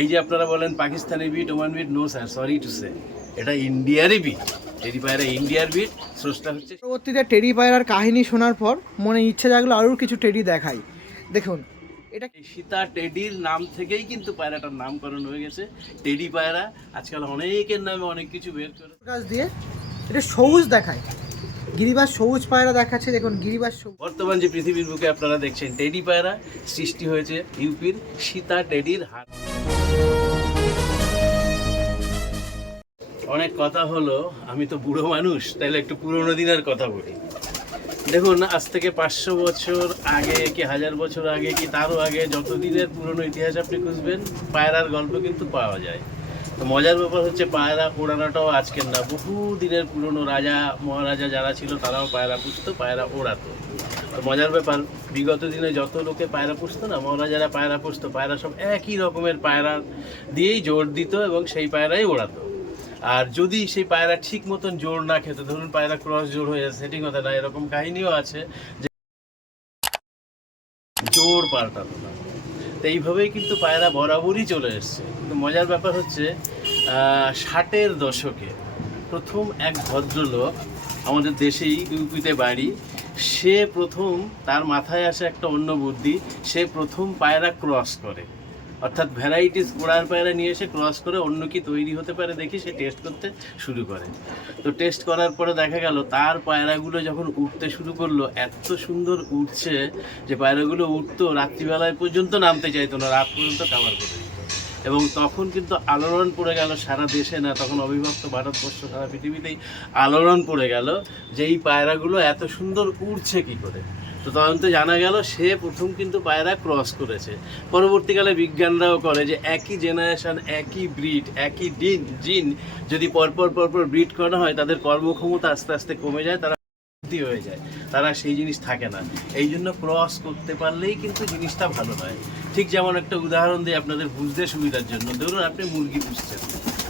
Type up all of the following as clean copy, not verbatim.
এই যে আপনারা বলেন Pakistani beat, Oman beat, no sir, sorry to say, এটা ইন্ডিয়ারই বিট। টেডি পায়রা ইন্ডিয়ার বিট, স্রষ্টা হচ্ছে। পরবর্তীতে টেডি পায়রার কাহিনী শোনার পর মনে ইচ্ছে জাগলো আরও কিছু টেডি দেখাই। দেখুন এটা সীতা টেডির নাম থেকেই কিন্তু পায়রাটার নামকরণ হয়ে গেছে টেডি পায়রা। আজকাল অনেকের নামে অনেক কিছু বের করে গাছ দিয়ে এটা সবুজ দেখায়, গিরিবাস সবুজ পায়রা দেখাচ্ছে। দেখুন গিরিবাস সবুজ। বর্তমান যে পৃথিবীর বুকে আপনারা দেখছেন টেডি পায়রা সৃষ্টি হয়েছে ইউপির সীতা টেডির হাত। অনেক কথা হলো, আমি তো বুড়ো মানুষ, তাহলে একটু পুরোনো দিনের কথা বলি। দেখুন, আজ থেকে 500 বছর আগে কি 1000 বছর আগে কি তারও আগে যত দিনের পুরনো ইতিহাস আপনি খুঁজবেন, পায়রার গল্প কিন্তু পাওয়া যায়। তো মজার ব্যাপার হচ্ছে পায়রা ওড়ানোটাও আজকের না, বহু দিনের পুরনো রাজা মহারাজা যারা ছিল তারাও পায়রা পুষতো, পায়রা ওড়াতো। তো মজার ব্যাপার, বিগত দিনে যত লোকে পায়রা পুষতো না, মহারাজারা পায়রা পুষতো, পায়রা সব একই রকমের পায়রা দিয়েই জোর দিত এবং সেই পায়রাই ওড়াতো। আর যদি সেই পায়রা ঠিক মতন জোর না খেত, ধরুন পায়রা ক্রস জোর হয়ে যাচ্ছে, সেটি কথা না, এরকম কাহিনীও আছে যে জোর পাল্টাতো না। তো এইভাবেই কিন্তু পায়রা বরাবরই চলে এসছে। কিন্তু মজার ব্যাপার হচ্ছে 60-এর দশকে প্রথম এক ভদ্রলোক, আমাদের দেশেই ইউপিতে বাড়ি, সে প্রথম, তার মাথায় আসে একটা অন্য বুদ্ধি, সে প্রথম পায়রা ক্রস করে, অর্থাৎ ভ্যারাইটিস গোড়ার পায়রা নিয়ে এসে ক্রস করে অন্য কি তৈরি হতে পারে দেখি সে টেস্ট করতে শুরু করে। তো টেস্ট করার পরে দেখা গেল তার পায়রাগুলো যখন উঠতে শুরু করলো, এত সুন্দর উঠছে যে পায়রাগুলো উঠতো, রাত্রিবেলায় পর্যন্ত নামতে চাইতো না, রাত পর্যন্ত খাবার করে দিত। এবং তখন কিন্তু আলোড়ন পড়ে গেল সারা দেশে, না তখন অবিভক্ত ভারতবর্ষ, সারা পৃথিবীতেই আলোড়ন পড়ে গেল যে এই পায়রাগুলো এত সুন্দর উড়ছে কী করে। তো তখন তো জানা গেল সে প্রথম কিন্তু পায়রা ক্রস করেছে। পরবর্তীকালে বিজ্ঞানরাও করে যে একই জেনারেশন, একই ব্রিড, একই জিন যদি পরপর ব্রিড করা হয়, তাদের কর্মক্ষমতা আস্তে আস্তে কমে যায়, তারা হয়ে যায়, তারা সেই জিনিস থাকে না। এই জন্য ক্রস করতে পারলেই কিন্তু জিনিসটা ভালো হয়। ঠিক যেমন একটা উদাহরণ দিই আপনাদের বুঝতে সুবিধার জন্য। ধরুন আপনি মুরগি পুষছেন,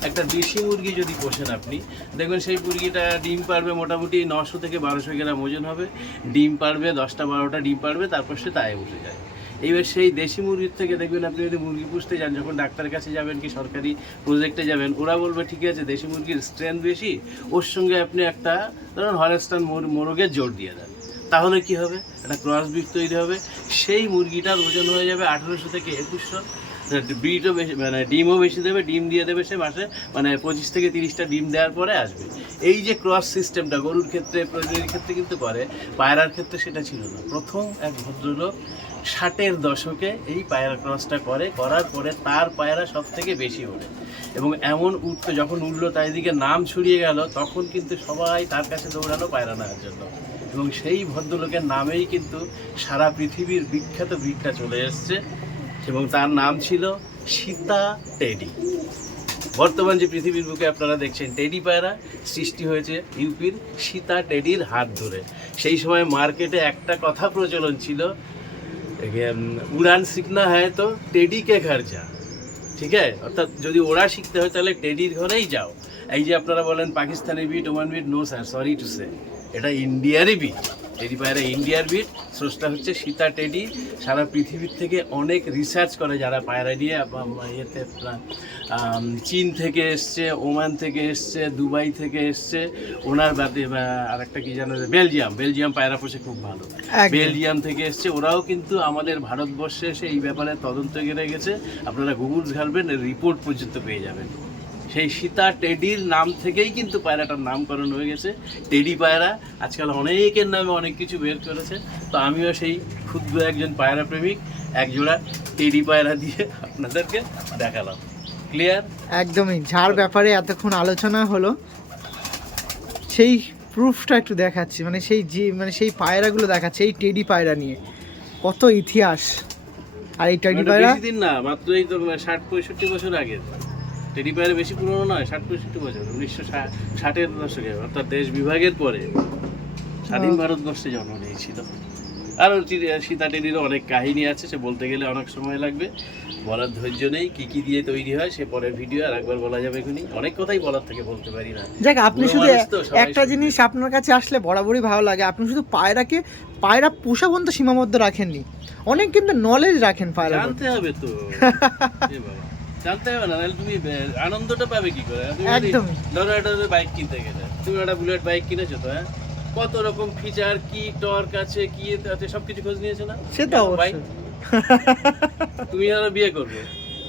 একটা দেশি মুরগি যদি পোষেন আপনি, দেখবেন সেই মুরগিটা ডিম পারবে মোটামুটি 900 থেকে 1200 গ্রাম ওজন হবে, ডিম পারবে 10-12টা ডিম পারবে, তারপর সে তায়ে উঠে যায়। এইবার সেই দেশি মুরগির থেকে দেখবেন আপনি যদি মুরগি পুষতে যান, যখন ডাক্তারের কাছে যাবেন কি সরকারি প্রজেক্টে যাবেন, ওরা বলবে ঠিক আছে দেশি মুরগির স্ট্রেংথ বেশি, ওর সঙ্গে আপনি একটা ধরুন হলস্টাইন মোরগের জোর দিয়ে দেন, তাহলে কি হবে, একটা ক্রস ব্রিড তৈরি হবে। সেই মুরগিটার ওজন হয়ে যাবে 1800 থেকে 2100, ব্রিডও বেশি, মানে ডিমও বেশি দেবে, ডিম দিয়ে দেবে সে মাসে, মানে 25 থেকে 30টা ডিম দেওয়ার পরে আসবে। এই যে ক্রস সিস্টেমটা গরুর ক্ষেত্রে, প্রজাতির ক্ষেত্রে কিন্তু করে, পায়রার ক্ষেত্রে সেটা ছিল না। প্রথম এক ভদ্রলোক 60-এর দশকে এই পায়রা ক্রসটা করার পরে তার পায়রা সব থেকে বেশি ওঠে এবং এমন উঠতো, যখন উঠলো তাই দিকে নাম ছড়িয়ে গেল, তখন কিন্তু সবাই তার কাছে দৌড়ানো পায়রা নেওয়ার জন্য। এবং সেই ভদ্রলোকের নামেই কিন্তু সারা পৃথিবীর বিখ্যাত ব্রিডটা চলে এসছে এবং তার নাম ছিল সীতা টেডি। বর্তমান যে পৃথিবীর বুকে আপনারা দেখছেন টেডি পায়রা সৃষ্টি হয়েছে ইউপির সীতা টেডির হাত ধরে। সেই সময় মার্কেটে একটা কথা প্রচলন ছিল, উড়ান শিখনা হয় তো টেডি কে ঘর যা, ঠিক আছে, অর্থাৎ যদি ওরা শিখতে হয় তাহলে টেডির ঘরেই যাও। এই যে আপনারা বলেন Pakistani beat, Oman beat, no sir, sorry to say, এটা ইন্ডিয়ারই বিট। টেডি পায়রা ইন্ডিয়ার বিট, স্রষ্টা হচ্ছে সীতা টেডি। সারা পৃথিবীর থেকে অনেক রিসার্চ করে যারা পায়রা নিয়ে, ইয়েতে চীন থেকে এসছে, ওমান থেকে এসছে, দুবাই থেকে এসছে, ওনার বাদে আর একটা কি জানো, বেলজিয়াম পায়রা পোষে খুব ভালো, বেলজিয়াম থেকে এসছে। ওরাও কিন্তু আমাদের ভারতবর্ষে এসে এই ব্যাপারে তদন্ত করে গেছে, আপনারা গুগলস ঘালবেন, রিপোর্ট পর্যন্ত পেয়ে যাবেন। সেই সীতা টেডির নাম থেকেই কিন্তু পায়রাটার নামকরণ হয়ে গেছে টেডি পায়রা। আজকাল অনেকের নামে অনেক কিছু বের করেছে, তো আমিও সেই ক্ষুদ্র একজন পায়রা প্রেমিক, একজোড়া টেডি পায়রা দিয়ে আপনাদেরকে দেখালাম। ক্লিয়ার? একদমই। যার ব্যাপারে এতক্ষণ আলোচনা হলো সেই প্রুফটা একটু দেখাচ্ছি, মানে সেই পায়রাগুলো দেখাচ্ছে, এই টেডি পায়রা নিয়ে কত ইতিহাস। আর এই টেডি পায়রা বেশি দিন না, মাত্র এই তো 60-65 বছর আগে। টেডি পায়রা বেশি পুরনো নয়, 60-65 বছর, 1960-এর দশকে, অর্থাৎ দেশ বিভাগের পরে স্বাধীন ভারতবর্ষে জন্ম নিয়েছিল। আর সীতা টেডিরও অনেক কাহিনী আছে, সে বলতে গেলে অনেক সময় লাগবে, বলার ধৈর্য নেই। কি দিয়ে তৈরি হয় সে পরের ভিডিও আর একবার বলা যাবে, এখনই অনেক কথাই বলার থেকে বলতে পারি না। যাক, আপনি শুধু একটা জিনিস আপনার কাছে আসলে বরাবরই ভালো লাগে, আপনি শুধু পায়রা পোষা পর্যন্ত সীমাবদ্ধ রাখেননি, অনেক কিন্তু নলেজ রাখেন পায়রা, জানতে হবে তো। জানতে হবে না, নাহলে তুমি আনন্দটা পাবে কি করে? তুমি যদি একদমই। ধরো একটা বাইক কিনতে গেলে, তুমি একটা বুলেট বাইক কিনেছো তো, হ্যাঁ, কত রকম ফিচার, কি টর্ক আছে, কি এতে আছে, সবকিছু খোঁজ নিয়েছো না? সে তো বাইক অবশ্যই। তুমি যারা বিয়ে করবে,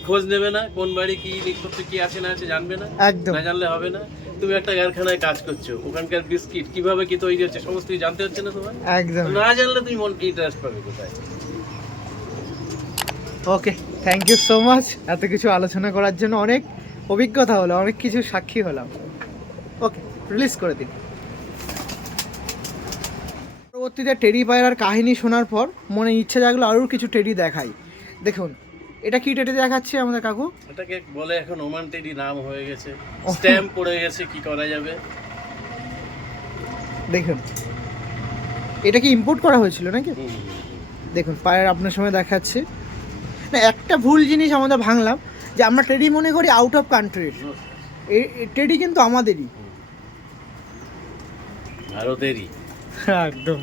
খোঁজ নেবে না কোন বাড়ি কি নিকটে কি আছে না আছে, জানবে না? একদম। না জানলে হবে না। তুমি একটা কারখানায় কাজ করছো, ওখানকার বিস্কিট কিভাবে কি তৈরি হচ্ছে সমস্ত কিছু জানতে হচ্ছে না তোমার? একদম। না জানলে তুমি মন ইন্টারেস্ট পাবে কোথায়? ওকে, থ্যাংক ইউ সো মাচ এত কিছু আলোচনা করার জন্য। অনেক অভিজ্ঞতা হলো, অনেক কিছু সাক্ষী হলাম। ওকে, রিলিজ করে দিন। পরবর্তীতে টেডি পায়রার কাহিনী শোনার পর মনে ইচ্ছে জাগলো আরও কিছু টেডি দেখাই। দেখুন, এটা কি টেডি দেখাচ্ছে আমাদের কাকু? এটাকে বলে এখন ওমান টেডি নাম হয়ে গেছে, স্ট্যাম্প পড়ে গেছে, কি করা যাবে? দেখুন, এটা কি ইম্পোর্ট করা হয়েছিল নাকি? দেখুন পায়রা আপনার সময় দেখাচ্ছি। না, একটা ভুল জিনিস আমাদের ভাঙলাম, যে আমরা টেডি মনে করি আউট অফ কান্ট্রির। এই টেডি কিন্তু আমাদেরই। ভারতেরই। একদম।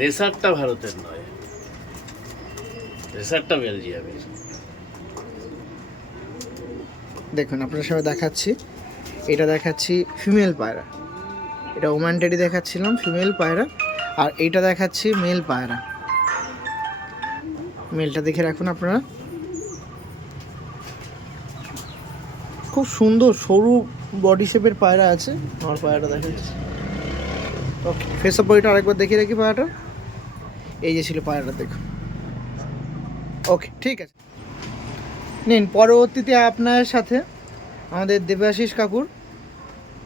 রেসারটা ভারতের নয়, রেসারটা বেলজিয়ামের। দেখুন আপনার সামনে দেখাচ্ছি, এটা দেখাচ্ছি ফিমেল পায়রা, এটা ওমান টেডি দেখাচ্ছিলাম ফিমেল পায়রা, আর এইটা দেখাচ্ছি মেল পায়রা। মেলটা দেখে রাখুন আপনারা। খুব সুন্দর সরু বডি শেপের পায়রা আছে। আমার পায়রাটা দেখাচ্ছি। ওকে, ফেস অফ বডিটা আরেকবার দেখিয়ে রাখি পায়রাটা। এই যে ছিল পায়রাটা, দেখুন। ওকে, ঠিক আছে, নিন। পরবর্তীতে আপনার সাথে আমাদের দেবাশিস কাকুর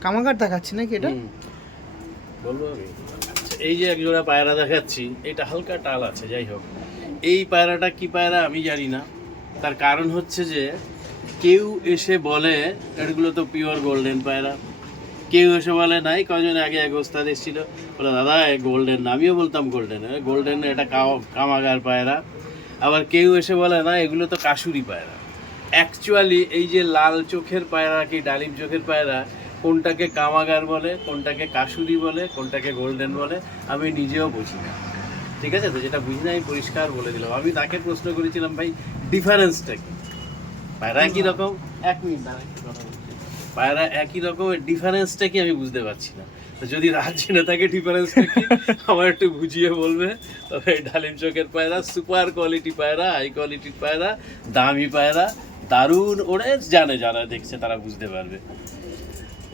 কামাগার দেখাচ্ছি নাকি এটা? বলবো আমি? আচ্ছা, এই যে এক জোড়া পায়রা দেখাচ্ছি, এটা হালকা টাল আছে, যাই হোক। এই পায়রাটা কি পায়রা আমি জানি না। তার কারণ হচ্ছে যে কেউ এসে বলে এগুলো তো পিওর গোল্ডেন পায়রা, কেউ এসে বলে নাই। কজন আগে এক ওস্তাদ এসেছিল, বলে দাদা গোল্ডেন না, আমিও বলতাম গোল্ডেন, গোল্ডেন এটা কামাগার পায়রা। আবার কেউ এসে বলে না এগুলো তো কাশুরি পায়রা। অ্যাকচুয়ালি এই যে লাল চোখের পায়রা কি ডালিম চোখের পায়রা, কোনটাকে কামাগার বলে, কোনটাকে কাশুরি বলে, কোনটাকে গোল্ডেন বলে, আমি নিজেও বুঝি না। ঠিক আছে, তো যেটা বুঝি না আমি পরিষ্কার বলে দিলাম। আমি তাকে প্রশ্ন করেছিলাম, ভাই ডিফারেন্সটা কি? পায়রা একই রকম, 1 মিনিট দাঁড়ান, পায়রা একই রকম, ডিফারেন্সটা কি আমি বুঝতে পারছি না। তো যদি রাত জেনে থাকে ডিফারেন্সটা কি আমার একটু বুঝিয়ে বলবে। তবে ডালিম চোখের পায়রা সুপার কোয়ালিটি পায়রা, হাই কোয়ালিটির পায়রা, দামি পায়রা, দারুণ ওড়ে, জানে যারা দেখছে তারা বুঝতে পারবে।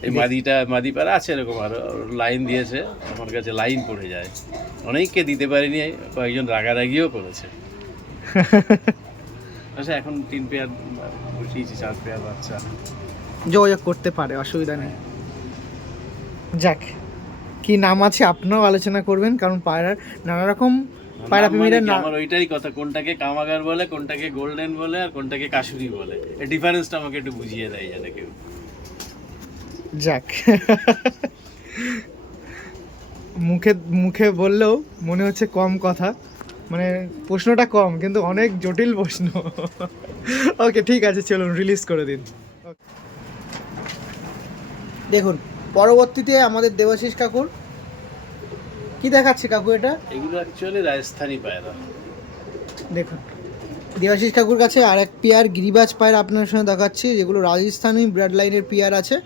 এই মাদি পায়রা আছে এরকম, আরো লাইন দিয়েছে আমার কাছে, লাইন পড়ে যায়, অনেককে দিতে পারিনি, কয়েকজন রাগারাগিও করেছে। আচ্ছা, এখন 3 পেয়ার বসিয়েছি, 4 পেয়ার বাচ্চা, যোগাযোগ করতে পারে, অসুবিধা নেই। যাক, কি নাম আছে আপনারাও আলোচনা করবেন, কারণ পায়রার নানা রকম পায়রা প্রেমীরা না। আমার ওইটাই কথা, কোনটাকে কামাগার বলে, কোনটাকে গোল্ডেন বলে, আর কোনটাকে কাশুরি বলে, এই ডিফারেন্সটা আমাকে একটু বুঝিয়ে দেয় যেন কেউ। যাক, মুখে মুখে বললেও মনে হচ্ছে কম কথা, মানে প্রশ্নটা কম কিন্তু অনেক জটিল প্রশ্ন। ওকে, ঠিক আছে, চলুন রিলিজ করে দিন। দেখুন, পরবর্তীতে আমাদের দেবাশিস কাকুর কি দেখাচ্ছে কাকু এটা? এগুলো অ্যাকচুয়ালি রাজস্থানি পায়রা। দেখুন, দেবাশিস কাকুর কাছে আর এক পেয়ার গিরিবাজ পায়রা আপনার সঙ্গে দেখাচ্ছি, যেগুলো রাজস্থানি ব্লাড লাইনের পেয়ার আছে।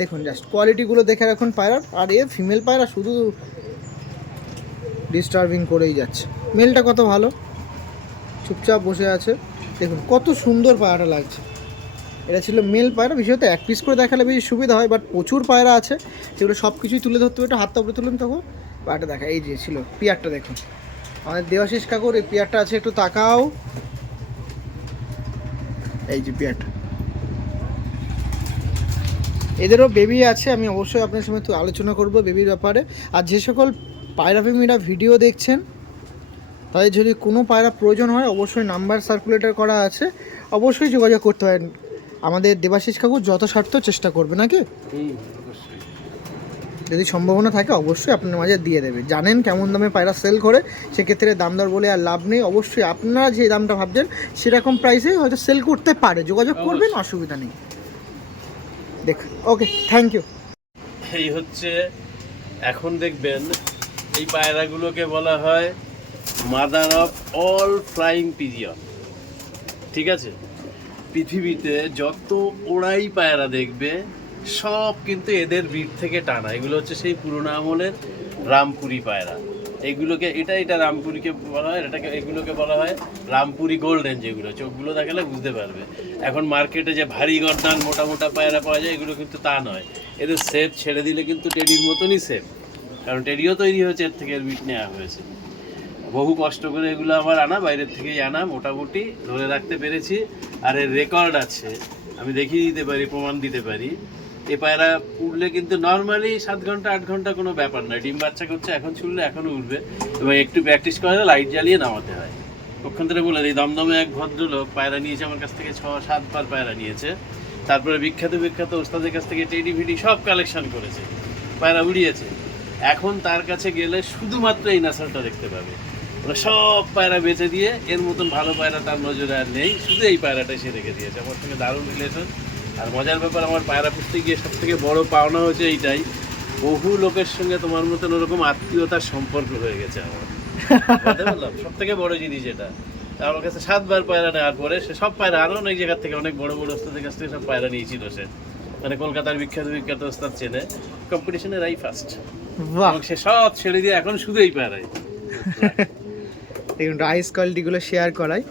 দেখুন জাস্ট কোয়ালিটিগুলো দেখে রাখুন পায়রার। আর এ ফিমেল পায়রা শুধু ডিস্টার্বিং করেই যাচ্ছে। মেলটা কত ভালো, চুপচাপ বসে আছে। দেখুন কত সুন্দর পায়রাটা লাগছে। এটা ছিল মেল পায়রা, বিশেষত 1 পিস করে দেখালে বেশি সুবিধা হয়, বাট প্রচুর পায়রা আছে সেগুলো সব কিছুই তুলে ধরতে হবে। একটু হাতটা উপরে তুলুন তখন পায়রাটা দেখা। এই যে ছিল পেয়ারটা, দেখুন আমাদের দেবাশিস কাকুর এই পেয়ারটা আছে, একটু তাকাও। এই যে পেয়ারটা, এদেরও বেবি আছে, আমি অবশ্যই আপনার সঙ্গে একটু আলোচনা করব বেবির ব্যাপারে। আর যে সকল পায়রা প্রেমীরা ভিডিও দেখছেন, তাদের যদি কোনো পায়রা প্রয়োজন হয় অবশ্যই নাম্বার সার্কুলেটর করা আছে, অবশ্যই যোগাযোগ করতে পারেন। আমাদের দেবাশিস কাকু যথাসাধ্য চেষ্টা করবে নাকি, অবশ্যই। যদি সম্ভাবনা থাকে অবশ্যই আপনার মাঝে দিয়ে দেবে। জানেন কেমন দামে পায়রা সেল করে, সেক্ষেত্রে দাম দর বলে আর লাভ নেই। অবশ্যই আপনারা যে দামটা ভাবছেন সেরকম প্রাইসে হয়তো সেল করতে পারে, যোগাযোগ করবেন, অসুবিধা নেই। দেখ, ওকে, থ্যাংক ইউ। এই হচ্ছে, এখন দেখবেন এই পায়রাগুলোকে বলা হয় mother of all flying pigeon. ঠিক আছে, পৃথিবীতে যত ওড়াই পায়রা দেখবে সব কিন্তু এদের ব্রিড থেকে টানা। এগুলো হচ্ছে সেই পুরোনো আমলের রামপুরি পায়রা। এটা রামপুরিকে বলা হয়, এগুলোকে বলা হয় রামপুরি গোল্ডেন। যেগুলো চোখগুলো দেখালে বুঝতে পারবে। এখন মার্কেটে যে ভারী গর্দান মোটা মোটা পায়রা পাওয়া যায়, এগুলো কিন্তু তা নয়। এদের সেপ ছেড়ে দিলে কিন্তু টেডির মতনই সেপ, কারণ টেডিও তৈরি হয়েছে এর থেকে, এর ব্রিড নেওয়া হয়েছে। বহু কষ্ট করে এগুলো আমার আনা, বাইরের থেকেই আনা, মোটামুটি ধরে রাখতে পেরেছি। আর এর রেকর্ড আছে, আমি দেখিয়ে দিতে পারি, প্রমাণ দিতে পারি। এ পায়রা উড়লে কিন্তু নর্মালি 7 ঘন্টা 8 ঘন্টা কোনো ব্যাপার নয়। ডিম বাচ্চা করছে, এখন ছুড়লে এখনও উঠবে, এবং একটু প্র্যাকটিস করে লাইট জ্বালিয়ে নামাতে হয়। পক্ষান্তরে বলে দিই, দমদমে এক ভদ্রলোক পায়রা নিয়েছে আমার কাছ থেকে, 6-7 বার পায়রা নিয়েছে। তারপরে বিখ্যাত ওস্তাদের কাছ থেকে টেডি ফিডি সব কালেকশন করেছে, পায়রা উড়িয়েছে। এখন তার কাছে গেলে শুধুমাত্র এই নাসালটা দেখতে পাবে। ওরা সব পায়রা বেচে দিয়ে এর মতন ভালো পায়রা তার নজরে আর নেই, শুধু এই পায়রাটাই সে রেখে দিয়েছে। আমার সঙ্গে দারুণ রিলেশন। আর মজার ব্যাপার, আমার পায়রা পুষতে গিয়ে সব থেকে বড় পাওনা হচ্ছে এইটাই, বহু লোকের সঙ্গে তোমার মতন ওরকম আত্মীয়তার সম্পর্ক হয়ে গেছে আমার। বললাম সব থেকে বড় জিনিস এটা। আমার কাছে 7 বার পায়রা নেওয়ার পরে সে সব পায়রা আরো অনেক জায়গার থেকে, অনেক বড় বড় ওস্তাদের কাছ থেকে সব পায়রা নিয়েছিল সে। মানে কলকাতার বিখ্যাত ওস্তাদ চেনে, কম্পিটিশনে রাই ফার্স্ট। বাহ, সে সব ছেড়ে দিয়ে এখন শুধু এই পায়রাই। দেখুন রাইস কোয়ালিটিগুলো শেয়ার করাই,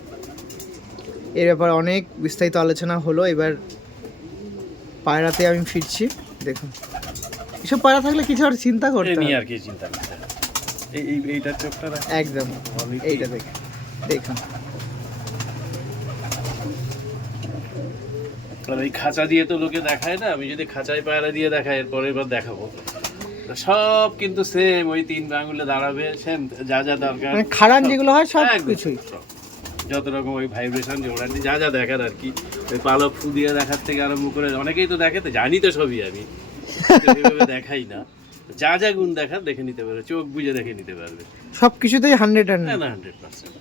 এর ব্যাপারে অনেক বিস্তারিত আলোচনা হলো। এবার পায়রাতে আমি ফিরছি। দেখুন এসব পায়রা থাকলে কিছু আর চিন্তা করতে নিয়ে হয় আর কি চিন্তা করতে হবে। এইটার চোখটা রাখ। একদম, এইটা দেখুন দেখুন। আর এই খাঁচা দিয়ে তো লোকে দেখায় না, আমি যদি খাঁচায় পায়রা দিয়ে দেখাই, এরপরে এবার দেখাবো, সব কিন্তু সেম, ওই 3 আঙুলে দাঁড়াবে, সেম যা যা দরকার, মানে খাড়ান যেগুলো হয় সব কিছুই, যত রকম ওই ভাইব্রেশন জোড়াটি যা যা দেখার আর কি। ওই পালক ফু দিয়ে দেখার থেকে আরম্ভ করে, অনেকেই তো দেখে, তো জানি তো সবই, আমি এইভাবে দেখাই না। যা যা গুণ দেখার দেখে নিতে পারবে, চোখ বুঝে দেখে নিতে পারবে, সব কিছুতেই 100 না 100%।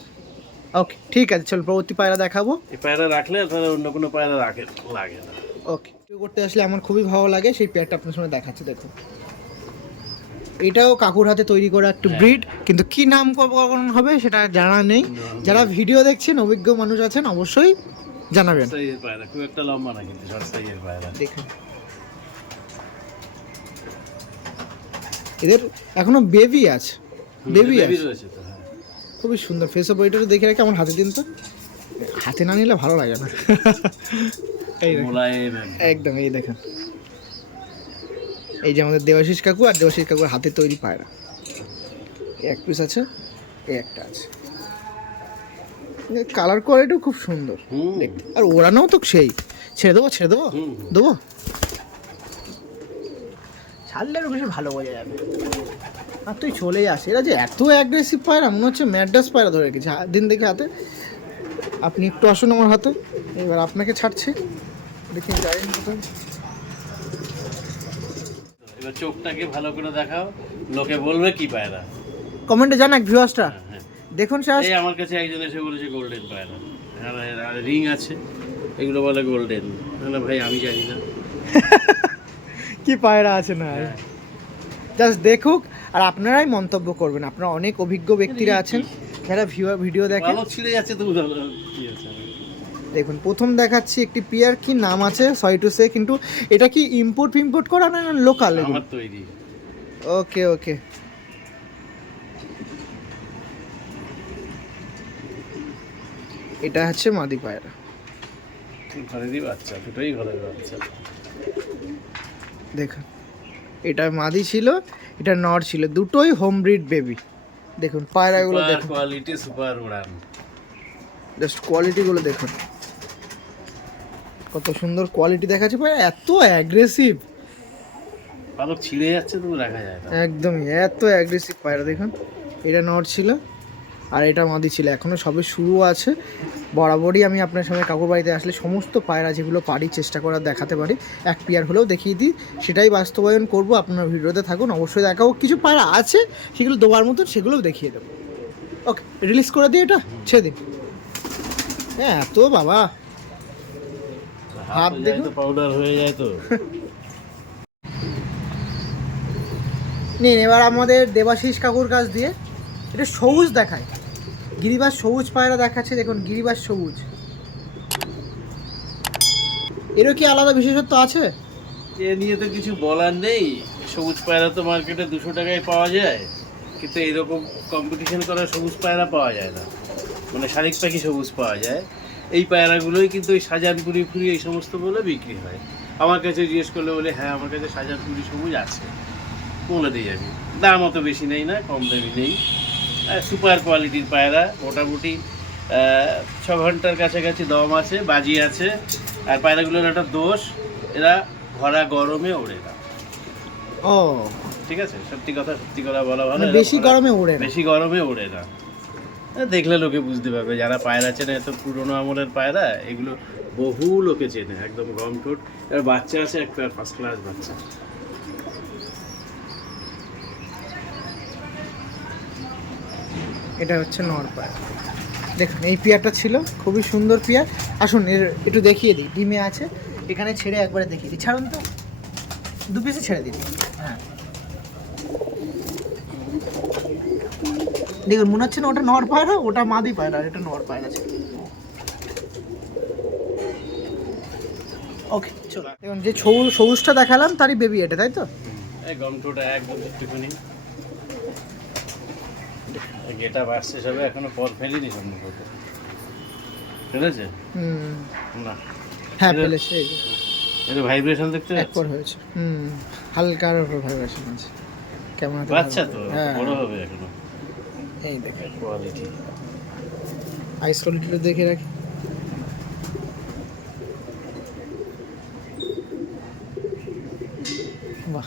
ওকে ঠিক আছে, চল পরবর্তী পায়রা দেখাবো। এই পায়রা রাখলে তাহলে অন্য কোনো পায়রা লাগে না। ওকে, করতে আসলে আমার খুবই ভালো লাগে, সেই পেয়ারটা আপনার সামনে দেখাচ্ছি। দেখুন এটাও কাকুর হাতে তৈরি করা একটু ব্রিড, কিন্তু কি নামকরণ হবে সেটা জানা নেই। যারা ভিডিও দেখছেন, অভিজ্ঞ মানুষ আছেন, অবশ্যই জানাবেন। সাইজের পায়রা, খুব একটা লম্বা না কিন্তু শর্ট সাইজের পায়রা। দেখুন এদের এখনো বেবি আছে, বেবি রয়েছে তো, হ্যাঁ। খুবই সুন্দর। ফেস অফ বডিটা দেখে রাখি, আমার হাতে দিন তো, হাতে না নিলে ভালো লাগে না। এই দেখুন, মোলায়েম একদম এই দেখুন, এই যে আমাদের দেবাশিস কাকু আর দেবাশিস কাকুর হাতে তৈরি পায়রা। এক পিস আছে, এই একটা আছে। কালার কোয়ালিটিও খুব সুন্দর দেখতে, আর ওড়ানোও তো সেই। ছেড়ে দেবো দেবো, ছাড়লে আরো বেশি ভালো বোঝা যাবে। আর তুই চলেই আসে, এরা যে এত অ্যাগ্রেসিভ পায়রা, মনে হচ্ছে ম্যাড্রাস পায়রা ধরে রেখেছে দিন দেখে হাতে। আপনি একটু আসুন আমার হাতে, এবার আপনাকে ছাড়ছি, দেখি যাই কোথায়। এবার চোখটাকে ভালো করে দেখাও, লোকে বলবে কি পায়রা, কমেন্টে জানাক ভিউয়ার্সরা। দেখুন স্যার, এই আমার কাছে একজন এসে বলেছে গোল্ডেন পায়রা, আর রিং আছে, এগুলো বলে গোল্ডেন। না ভাই আমি জানি না কি পায়রা আছে না, জাস্ট দেখুক আর আপনারাই মন্তব্য করবেন। আপনারা অনেক অভিজ্ঞ ব্যক্তিরা আছেন যারা ভিডিও দেখেন। পালক ছিঁড়ে যাচ্ছে তো, কি আছে। দেখুন প্রথম দেখাচ্ছি একটি পিয়ার, কি নাম আছে সরি টু সে, কিন্তু এটা কি ইম্পোর্ট করা না লোকাল? আমার তৈরি। ওকে ওকে, এটা হচ্ছে মাদি পায়রা। ঘরেরই বাচ্চা, দুটোই ঘরের বাচ্চা। দেখুন এটা মাদি ছিল, এটা নর ছিল, দুটোই হোম ব্রিড বেবি। দেখুন পায়রাগুলো দেখুন, কোয়ালিটি সুপার উড়ান, জাস্ট কোয়ালিটিগুলো দেখুন কত সুন্দর কোয়ালিটি দেখাচ্ছে। পায়রা এত অ্যাগ্রেসিভ, পালক ছিঁড়ে যাচ্ছে তো দেখা যায় না, একদমই এত অ্যাগ্রেসিভ পায়রা। দেখুন এটা নর ছিল আর এটা মাদি ছিল, এখনও সবে শুরু আছে। বরাবরই আমি আপনার সঙ্গে কাকুর বাড়িতে আসলে সমস্ত পায়রা যেগুলো পারি চেষ্টা করার দেখাতে পারি, এক পেয়ার হলেও দেখিয়ে দিই, সেটাই বাস্তবায়ন করব। আপনার ভিডিওতে থাকুন, অবশ্যই দেখাবো। কিছু পায়রা আছে সেগুলো দেওয়ার মতন, সেগুলোও দেখিয়ে দেবো। ওকে রিলিজ করে দিই, এটা ছেড়ে দিন। হ্যাঁ এত বাবা, হাত দেখুন, পাউডার হয়ে যায় তো। নিন এবার আমাদের দেবাশিস কাকুর কাছ দিয়ে এটা সবুজ দেখায়, গিরিবাস সবুজ পায়রা দেখাচ্ছে। দেখুন গিরিবাস সবুজ, এরও কি আলাদা বিশেষত্ব আছে? এ নিয়ে তো কিছু বলার নেই। সবুজ পায়রা তো মার্কেটে 200 টাকায় পাওয়া যায়, কিন্তু এইরকম কম্পিটিশন করা সবুজ পায়রা পাওয়া যায় না। মানে শালিক পাখি সবুজ পাওয়া যায়, এই পায়রাগুলোই কিন্তু ওই শাহজাহানপুরি ফুরি এই সমস্ত বলে বিক্রি হয়। আমার কাছে জিজ্ঞেস করলে বলে হ্যাঁ আমার কাছে শাহজাহানপুরি সবুজ আছে, বলে দিই আমি। দাম অত বেশি নেই না, কম দামি নেই, সুপার কোয়ালিটির পায়রা। মোটামুটি 6 ঘন্টার কাছাকাছি দম আছে, বাজি আছে। আর পায়রাগুলোর একটা দোষ, এরা ভরা গরমে ওড়ে না। ও, ঠিক আছে, সত্যি কথা বলা ভালো। মানে এরা বেশি গরমে ওড়ে না। বেশি গরমে ওড়ে না। দেখলে লোকে বুঝতে পারবে, যারা পায়রা চেনে, এত পুরোনো আমলের পায়রা এগুলো, বহু লোকে চেনে। একদম গম ঠোঁট। এর বাচ্চা আছে একটা ফার্স্ট ক্লাস বাচ্চা। এটা হচ্ছে নর পায়রা। দেখুন এই পেয়ারটা ছিল খুবই সুন্দর পেয়ার। আসুন এর একটু দেখিয়ে দিই, ডিমে আছে। এখানে ছেড়ে একবারে দেখিয়ে দিই, ছাড়ুন তো, 2 পিসে ছেড়ে দিন। হ্যাঁ দেখুন, মনে হচ্ছে না ওটা নর পায়রা, ওটা মাদি পায়রা, আর এটা নর পায়রা ছিল। ওকে চলো, দেখুন যে সবুজটা দেখালাম তারই বেবি এটা, তাই তো? এই গম ঠোঁটা একদম একটুখানি গেটা বাড়ছে সবে, এখনো পর ফেলিনি সম্ভবত। ফেলেছে না? হ্যাঁ ফেলেছে, এই যে এটা ভাইব্রেশন দেখতে একবার পাচ্ছি। হয়েছে। হালকার উপর ভাইব্রেশন আছে। কেমন একটা বাচ্চা তো হ্যাঁ, বড় হবে এখনো। এই দেখেন কোয়ালিটি আইস কোয়ালিটিটা দেখে রাখি। বাহ,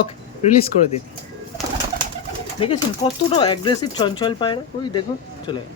ওকে রিলিজ করে দিন। দেখেছেন কতটা অ্যাগ্রেসিভ চঞ্চল পায়রা, ওই দেখুন চলে গেল।